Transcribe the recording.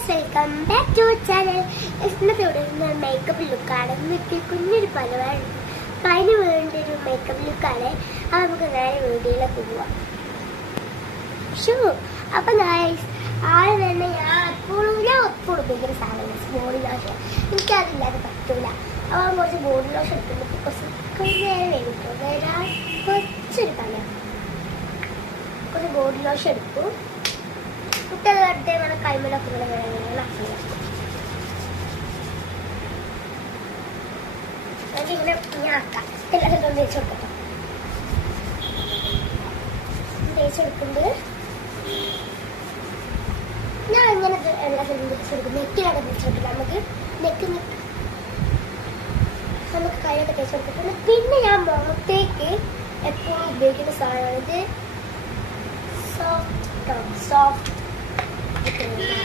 Guys, welcome back to channel. ഇന്നത്തെ ഇവിടെ makeup ലുക്കാണ്. ഇന്നത്തെ കുഞ്ഞൊരു പരിപാടി, അപ്പം അതിന് വേണ്ടി ഒരു മേക്കപ്പ് ലുക്കാണ്. അപ്പം നമുക്ക് നേരെ വീഡിയോയിലേക്ക് പോവാം. ഷൂ. അപ്പം ഗൈസ്, ആള് തന്നെ ഞാൻ എപ്പോഴും ഉപയോഗിക്കുന്ന സാധനം ബോഡി ലോഷൻ. എനിക്കതില്ലാതെ പറ്റൂല. അപ്പം കുറച്ച് ബോഡി ലോഷൻ എടുക്കുമ്പോൾ കുറച്ച് നേരം വേണ്ടിട്ടു കുറച്ചൊരു കലം കുറച്ച് ബോഡി ലോഷൻ എടുക്കും. കുട്ടികൾ വെറുതെ നമ്മുടെ കൈമലൊക്കെ ഇങ്ങനെ ആക്കാം. എല്ലാ സ്ഥലത്തും തേച്ച് കൊടുക്കട്ടോ. തേച്ചെടുക്കുമ്പോൾ ഞാൻ ഇങ്ങനെ എല്ലാ സ്ഥലത്തും തേച്ച് കൊടുക്കും. നെക്കിലൊക്കെ തേച്ച് കൊടുക്കില്ല. നമുക്ക് കൈയൊക്കെ തേച്ച് കൊടുത്തിട്ടുണ്ട്. പിന്നെ ഞാൻ മുഖത്തേക്ക് എപ്പോഴും ഉപയോഗിക്കുന്ന സാധനമാണ് ഇത് സോഫ്റ്റ്